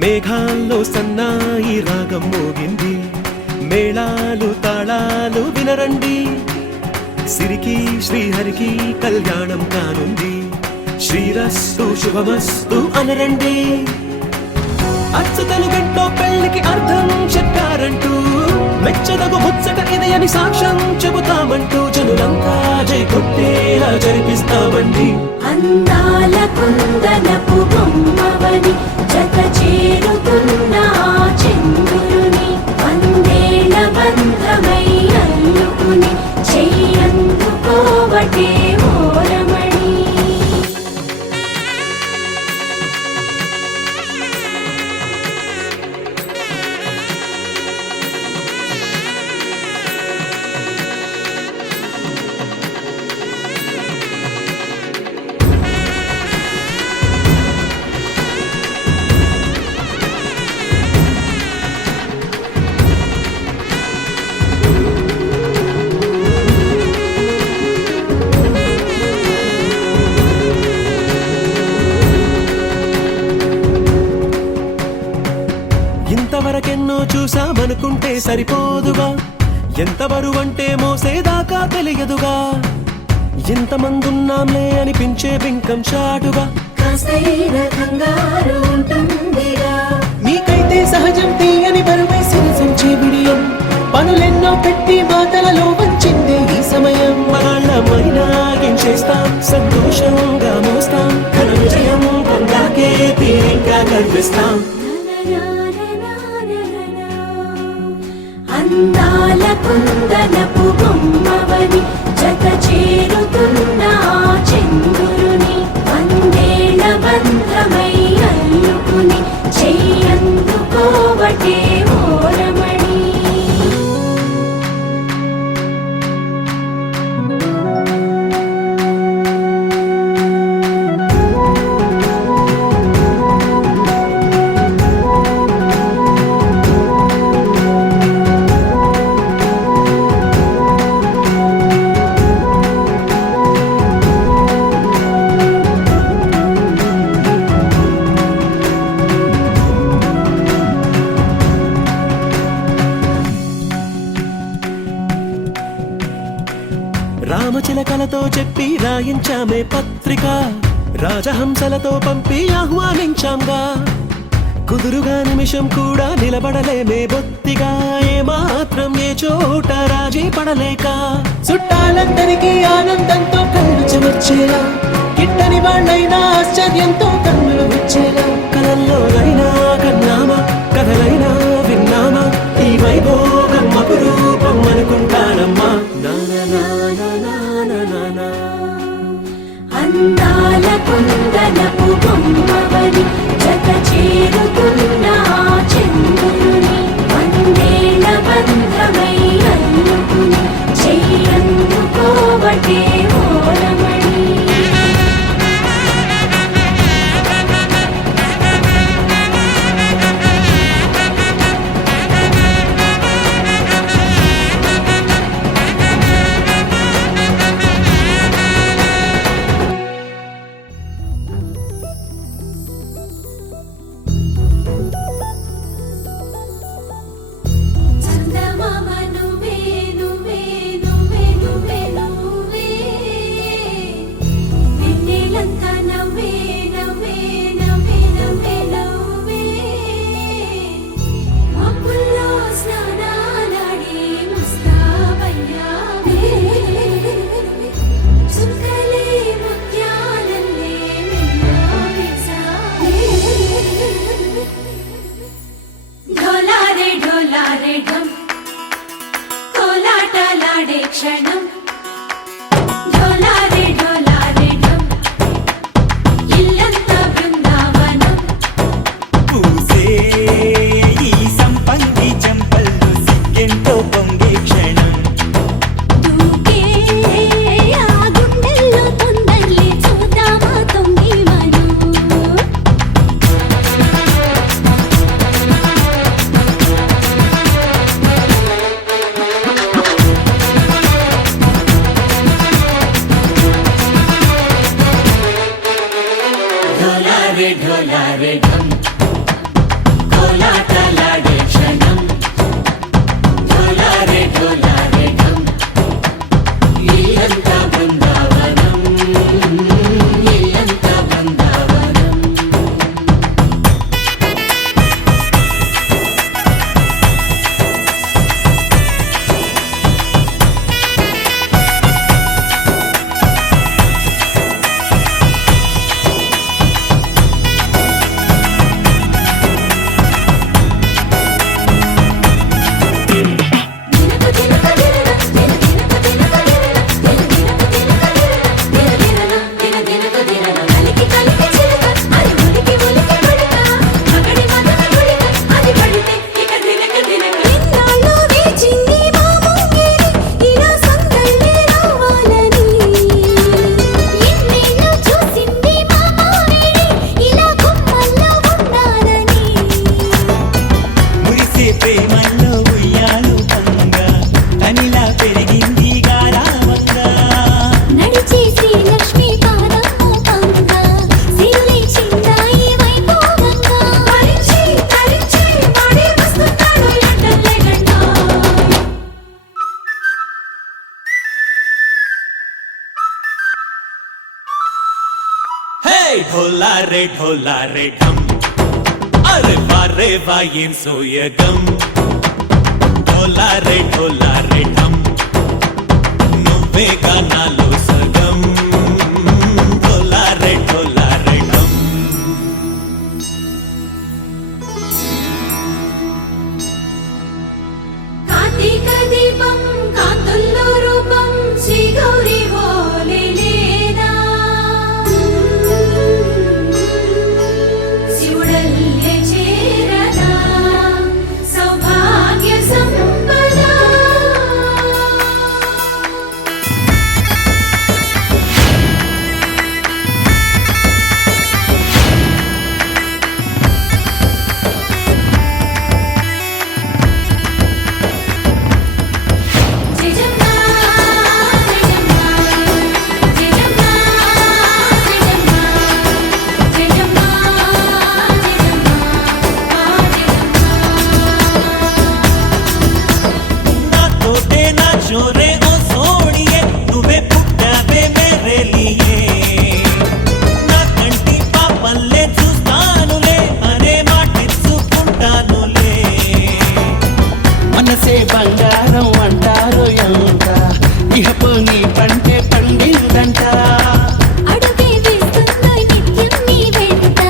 మేఘాల్లో సన్నాయి రాగం మోగింది, మేళాలు తాళాలు వినరండి, సిరికి శ్రీహరికి కళ్యాణం కానుంది, శ్రీరస్తు శుభమస్తు అనరండి. అచ్చు తెలుగింట్లో పెళ్లికి అర్థం చెప్పారంటూ, మెచ్చదగు ముచ్చట ఇది అని సాక్ష్యం చెబుతామంటూ, జనులంతా జై కొట్టేలా జరిపిస్తామండి. అందాల కుందనపు బొమ్మవని జత చేరుతున్న చంద్రుని, వందేళ్ల బంధమై అల్లుకుని చెయ్యందుకోవటే ఓరమణి. ఇంతవరకెన్నో చూసామనుకుంటే సరిపోదుగా, ఎంత బరువంటే మోసేదాకా తెలియదుగా, ఇంతమందున్నాంలే అనిపించే బింకం చాటుగా, మీకైతే సహజం తీయని బరువై సిరిసంచే బిడియం, పనులెన్నో పెట్టి మాటలలో వంచిందే ఈ సమయం. చేస్తాం సంతోషంగా మోస్తాం, ఘన విజయం పొందాకే తీరిగ్గా కనిపిస్తాం. అందాల కుందనపు బొమ్మవని జత చేరుతున్న చంద్రుని, వందేళ్ల బంధమై అల్లుకుని చెయ్యందుకోవటే ఓరమణి. రామచిలకలతో చెప్పి రాయించామే పత్రిక, రాజహంసలతో పంపి ఆహ్వానించాంగా, కుదురుగా నిమిషం కూడా నిలబడలేమే బొత్తిగా, ఏమాత్రం ఏ చోట రాజీ పడలేక, చుట్టాలందరికీ ఆనందంతో కళ్ళు చెమర్చేలా, గిట్టని వాళ్ళైనా ఆశ్చర్యంతో కన్నులు విచ్చేలా, కలల్లోనైనా కన్నామా కథలైనా విన్నామా, ఈ వైభోగం అపురూపం అనుకుంటానమ్మా. అందాల కుందనపు బొమ్మవని జత చేరుతున్న చంద్రుని, వందేళ్ల బంధమై అల్లుకుని చెయ్యందుకోవటే ఓరమణి. ढोला रे ढम अरे वाह ఏం సోయగం ढोला रे ढम నువ్వే గానాలో సగం ढोला रे ढम కార్తీక దీపం కాంతుల్లో రూపం శ్రీ గౌరీ ఓలే లేదా శివుడల్లే చేరదా సౌభాగ్య సంపద జయజమ్మా జయజమ్మా జయజమ్మా జయజమ్మా జయజమ్మా నా తోటే నా చోరే ఓ సోడియే నువ్వే పుట్టావే మేరే లియే నా కంటి పాపల్లే చూస్తానులే అనే మాటిచ్చుకుంటానులే మనసే బంగారం అంటారు ఎంత ఇహపు నీ పంటే పండిందంట అడుగే వేస్తుందో నిత్యం నీ వెంట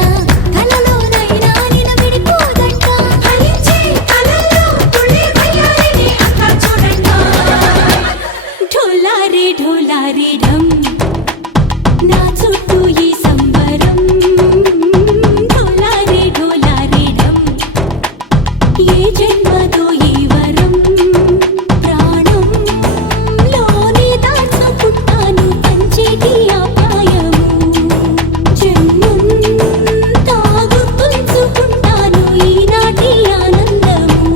కలలోనైనా నిలబడిపోదంట ఫలించే కలల్లో తుళ్ళే వయ్యారిని అంతా చూడంట ఢోలా రే ఢమ్ నా చుట్టూ ఈ సంబరం ఢోలా రే ఢమ్ ఏ జన్మదో ఈ వరం ప్రాణంలోనే దాచుకుంటాను పంచేటి ఆప్యాయము జన్మంతా గుర్తుంచుకుంటాను ఈనాటి ఆనందము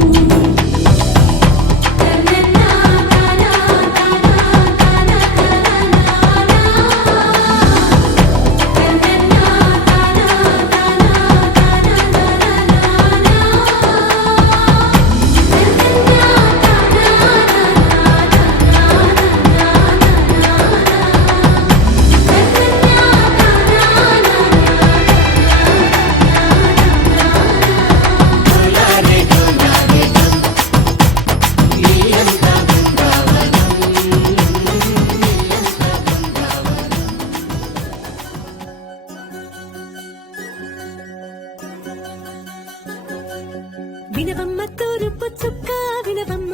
వినవమ్మ తూరుపు చుక్క వినవమ్మ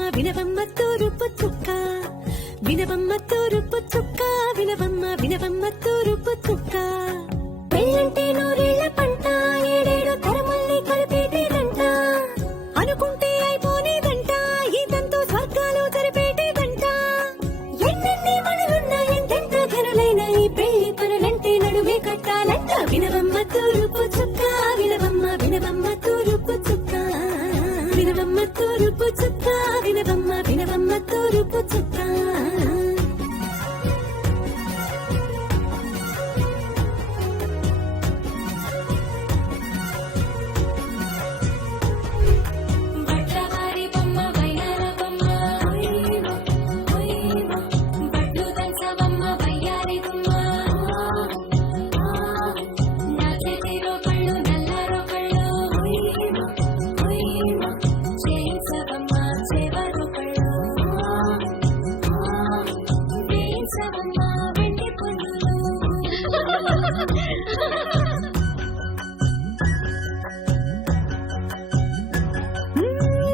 తూరుపు చుక్క వినవమ్మ తూరుపు చుక్క వినవమ్మ తూరుపు చుక్క పెళ్ళంటే నూరేళ్ల పంట ఏడేడు తరమల్ని కలిపేటేదంట అనుకుంటే అయిపోనేదంట ఇదంతో స్వర్గాలు జరిపేటేదంట ఎన్నెన్ని మనులున్నా ఎంతెంత ఘనులైన ఈ పెళ్లి పనులంటే నడుమే కట్టాలంట వినవమ్మ తూరుపు చుక్క వినవమ్మ తూరుపు చుక్క వినవమ్మ తూరుపు చుక్క వినవమ్మ తూరుపు చుక్క బట్లవారి బొమ్మ వయ్యార బొమ్మ బట్టు దంచవమ్మ వయ్యారి బొమ్మ నా చేతిలో కళ్ళు నల్లారో కళ్ళు చేసవమ్మ చెవరు కళ్ళు వేసవమ్మ వెండి పుల్లులు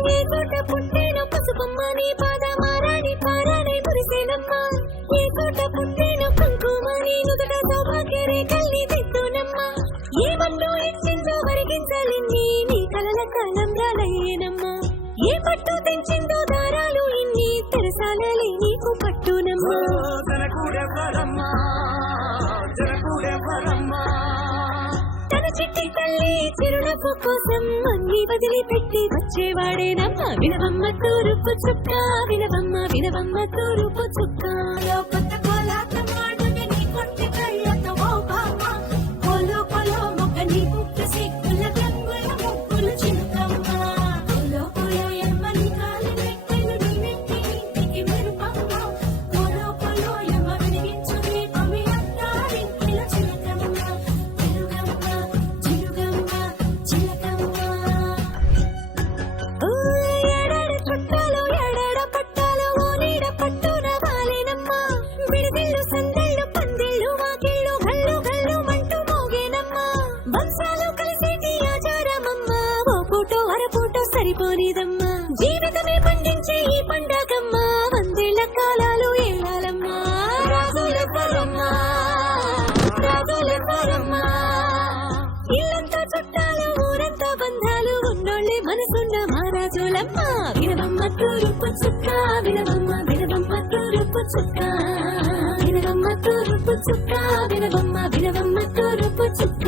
ఏ చోట పుట్టేనో పసుపమ్మ నీ పాదమారాడి పారాడై మురిసేనమ్మ ఏ చోట పుట్టేనో కుంకుమ నీ నుదుట సౌభాగ్య రేఖల్ని తెస్తునమ్మ ఏ మన్ను ఇచ్చిందో వరిగించలిన్ని నీ కలల కలంబ్రాలయ్యేనమ్మ ఏ పట్టు తెంచిందో దారాలు ఇన్ని తెరసాలలే నీకు పట్టునమ్మ తన చిట్టి తల్లి చిరునవ్వు కోసం అన్ని వదిలిపెట్టి వచ్చేవాడేనమ్మ వినవమ్మ తూరుపు చుక్క వినవమ్మ తూరుపు చుక్క కొత్త కోలాటం ఆడుని నీ కొట్టి కళ్ళతో ఓ బామ్మ కోలో కోలో మొక్క నీ ముక్కు సిగ్గుల గంగుల ముక్కులు చిలుకమ్మ కోలో కోలో ఎమ్మని కాలి రెక్కలు నీ నెత్తి ఇంటికి మెరుపమ్మ కోలో కోలో ఎమ్మ వెలిగించు దీపమి అత్తారింటిల చిలుకమ్మ వారపూట సరిపోనిదమ్మా జీవితమే పండించే ఈ పండగమ్మా వందేళ్ల కాలాలు ఏలాలమ్మా రాజులెవ్వరమ్మా రాజులెవ్వరమ్మా ఇల్లంతా చుట్టాలు ఊరంతా బంధాలు ఉన్నోళ్ళే మనసున్న మహారాజులమ్మ వినవమ్మ తూరుపు చుక్క వినవమ్మ వినవమ్మ తూరుపు చుక్క వినవమ్మ తూరుపు చుక్క వినవమ్మ వినవమ్మ తూరుపు చుక్క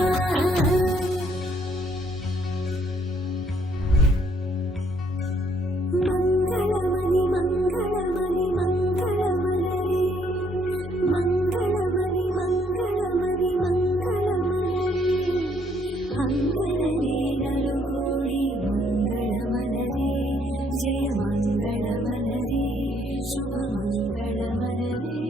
మంగళమణి మంగళమణి మంగళమణి మంగళమణి మంగళమణి మంగళమణి మంగళనే నలుగోడి మంగళమణి జయ మంగళమణి శుభ మంగళమణి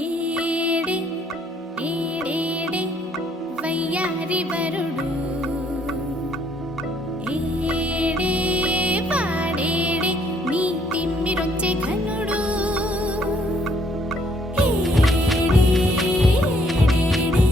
ఏడే ఏడేడే వయ్యారి వరుడు ఏడే వాడేడే నీ తిమ్మిరొచ్చే ఘనుడు ఏడే ఏడేడే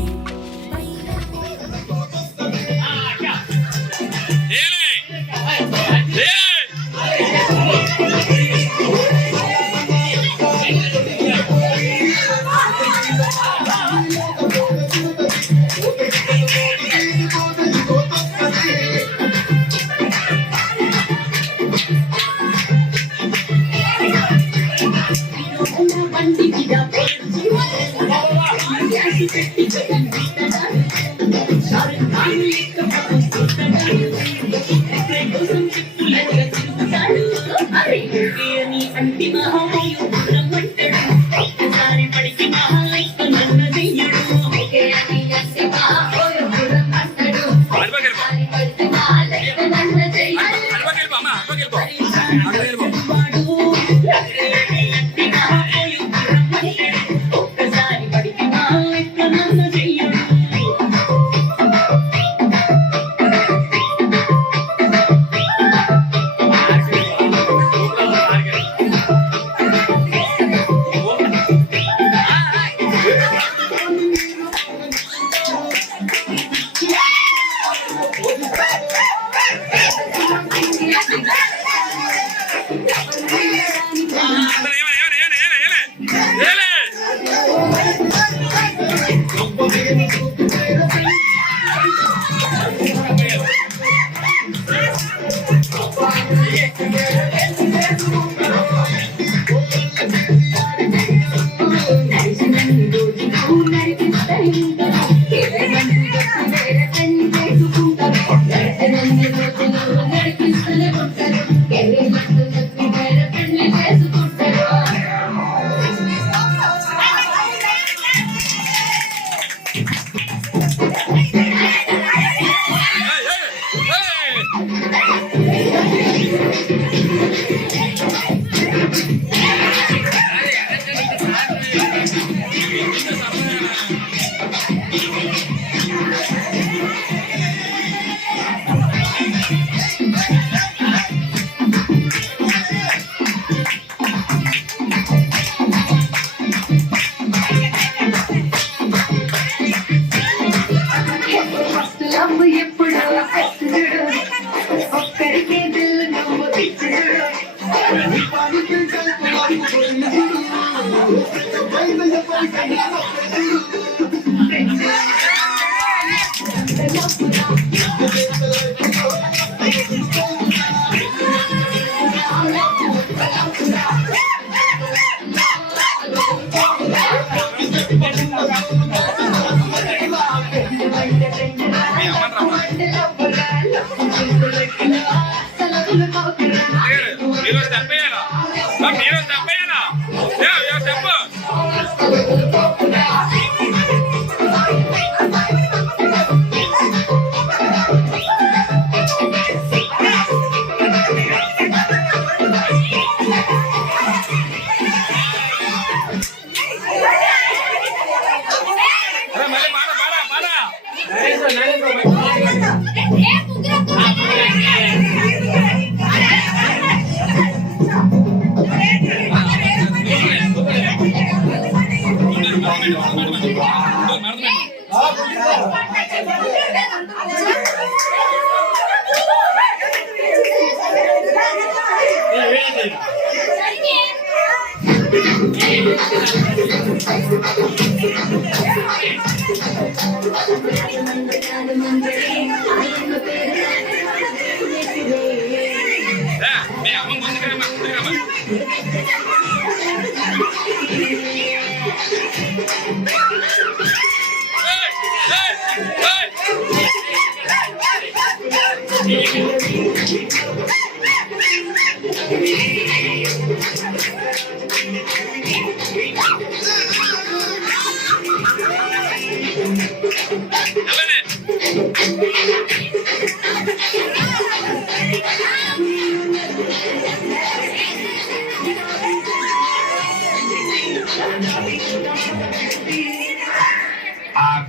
మీరు తప్పేయాలా మీ అమ్మ ముందుకురమ్మా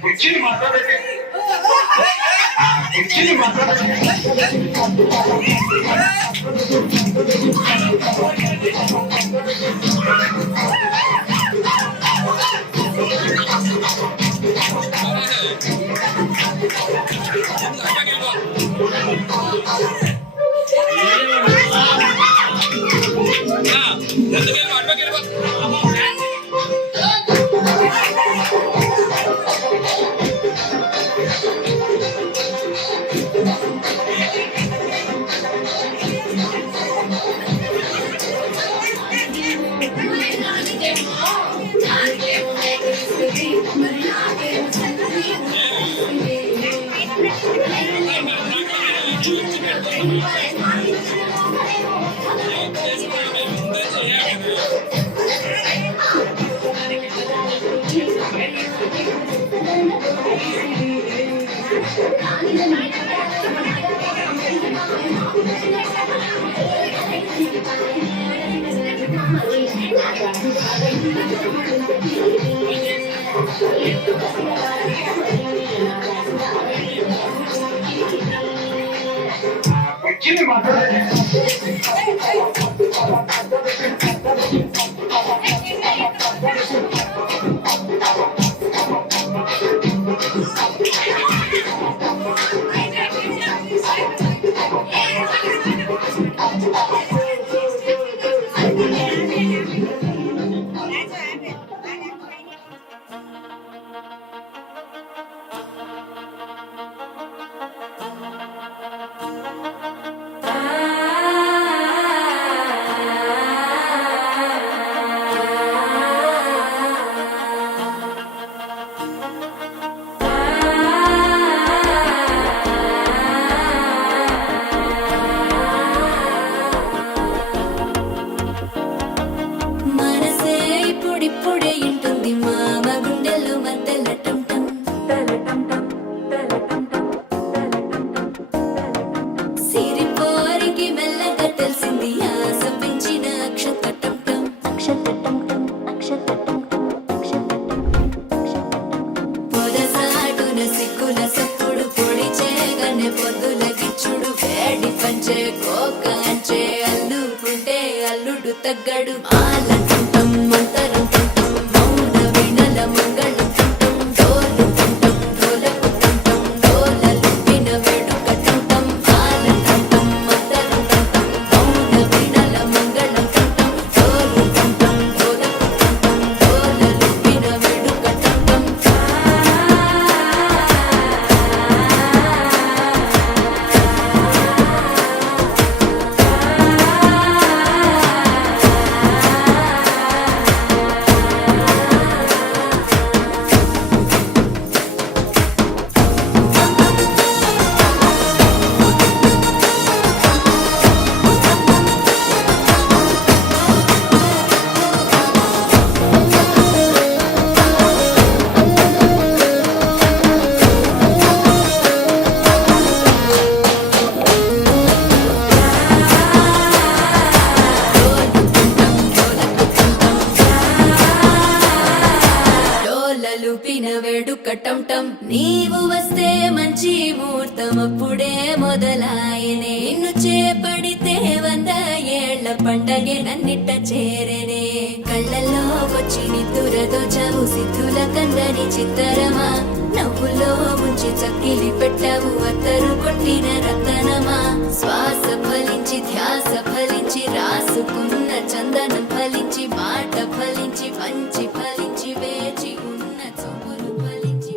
కుర్చీని మాట్లాడండి కుర్చీని మాట్లాడండి కుర్చీని మాట్లాడండి మనసే ఇప్పుడిప్పుడే ఇంటుంది మామ గుండెల్లో మధ్యలో టంటం సిరిపోరికి మెల్లగా తెలిసింది ఆశ పెంచిన అక్షతటం పొదసాటున సిక్కుల సప్పుడు పొడి చేయగానే పొద్దుల గిచ్చుడు వేడి పంచే కోకాంచే అల్లుకుంటే అల్లుడు తగ్గడు ఆలంటుంటం మంతరం టుంటం మౌన వినల మంగళం టుంటం డోలు టుంటం డోలకు టుంటం డోలలు విన వేడుక టుంటం ఆలంటుంటం మంతరం టుంటం మౌన వినల మంగళం టుంటం డోలు టుంటం డోలకు టుంటం డోలలు విన వేడుక టుంటం డోలలుపిన వేడుకటంటం నీవు వస్తే మంచి ముహూర్తం అప్పుడే మొదలాయనే నిన్ను చేపడితే 100 ఏళ్ల పండగే నన్నిట్ట చేరనే కళ్ళల్లో వచ్చి నిద్దురదో చవు సిద్ధుల కందని చిత్తరమా నవ్వులో ముంచి చక్కిలి పెట్టావు అత్తరు కొట్టిన రతనమా శ్వాస ఫలించి ధ్యాస ఫలించి రాసుకున్న చందనం ఫలించి మాట ఫలించి ఫలించి పంచి ఫలించి వేచి ఉన్న చూపులు ఫలించి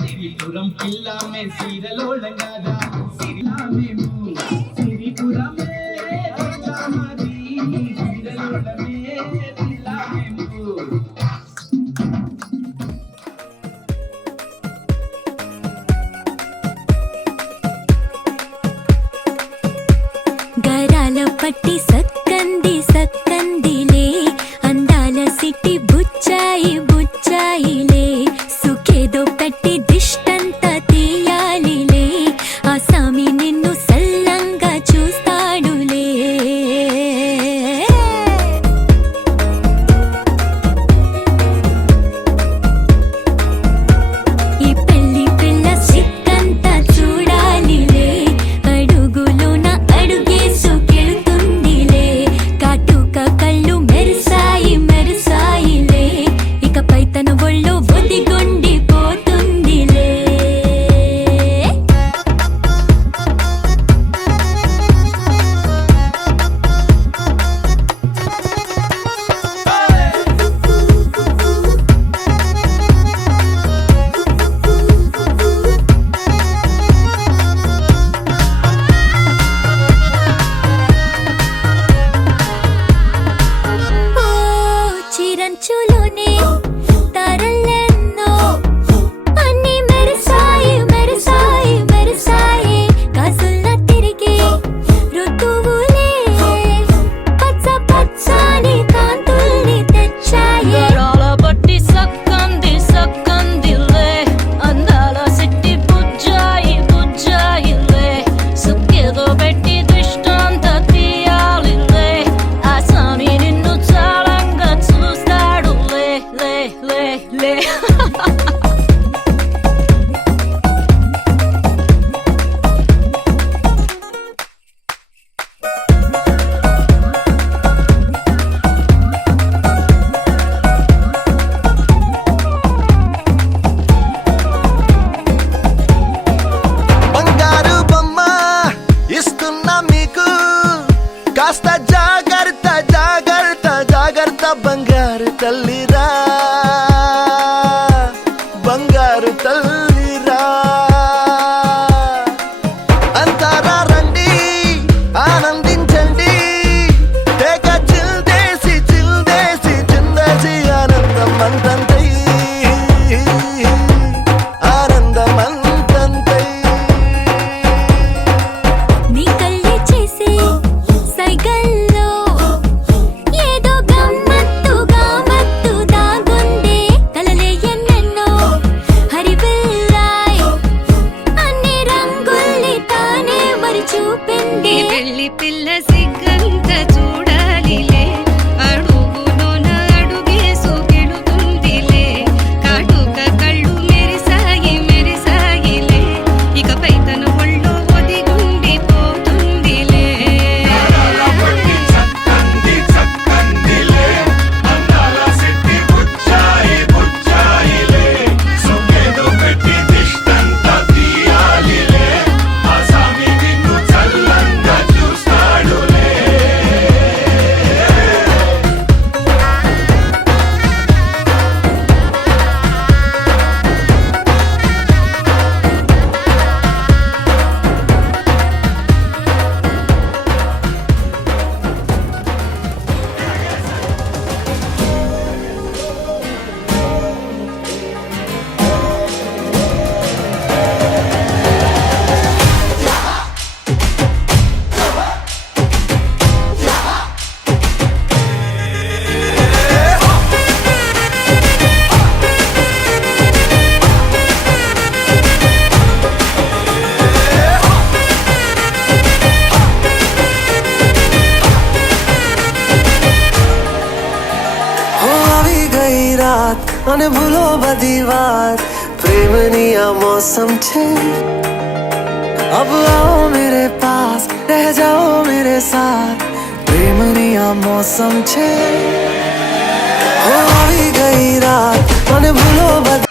సిరిపురం పిల్ల మే సీరలోళంగాదా సిరిలా మేము సిరిపురమే మాది సీరలోళమే పిల్ల మేము గరాల పట్టి సక్కంది సక్కందిలే అందాల సిట్టి బుచ్చాయి బుచ్చాయిలే సుఖేదో పెట్టి దిష్టంతా తీయాలిలే ఆ సామి నిన్ను సల్లంగా చూస్తాడులే ఈ పెళ్లి పిల్ల సిక్కంతా చూడాలిలే అడుగులోన అడుగేసుకెళ్తుందిలే కాటుక కళ్ళు మెరిసాయి మెరిసాయిలే ఇకపై తన ఒళ్ళో ఒదిగొండిపోతుందిలే ఓ చిరంచులోనే తారలెన్నో అన్ని మెరిసాయి మెరిసాయి మెరిసాయి కాసుల్లా తిరిగి ఋతువులే పచ్చ పచ్చని కాంతుల్ని తెచ్చాయి గరాల పట్టి సక్కంది సక్కందిలే అందాల సిట్టి బుజ్జాయి బుజ్జాయిలే సుక్కేదో పెట్టి దిష్టంతా తీయాలిలే ఆ స్వామి నిన్ను చాలంగా చూస్తాడు లే లే లే లే బంగారు బొమ్మ ఇస్తున్నా మీకు కాస్త జాగ్రత్త జాగ్రత్త జాగ్రత్త బంగారు తల్లిరా బంగారు తల్లిరా అంతారా రండి ఆనందించండి తెగ చిల్దేసి చిల్దేసి చిందేసి ఆనందం అంతంతై ఆనందం అంతంతై నీ కళ్ళే చేసే సైగల్లో ఏదో గమ్మత్తుగా మత్తు దాగుందే కలలే ఎన్నెన్నో హరివిల్లాయ్ అన్ని రంగుల్ని తానే మరి చూపింది పెళ్లి పిల్ల సిగ్గంత చూడాలిలే అడుగులోన అడుగేసుకెళుతుందిలే కాటుక కళ్ళు మెరిసాయి మెరిసాయిలే ఇకపై తన ఒళ్ళో ఒదిగుండిపోతుందిలే పట్టి చక్కంది చక్కందిలే అందాల సిట్టి బుచ్చాయి బుచ్చాయిలే సుఖేదో పెట్టి దిష్టంతా తీయాలిలే ఆ సామి నిన్ను చల్లంగా చూస్తాడులే મને ભૂલો બધી વાત પ્રેમની આ મૌસમ છે अब आओ मेरे पास रह जाओ मेरे साथ प्रेमनी आ मौसम छे हो आई गई रात મને ભૂલો બધી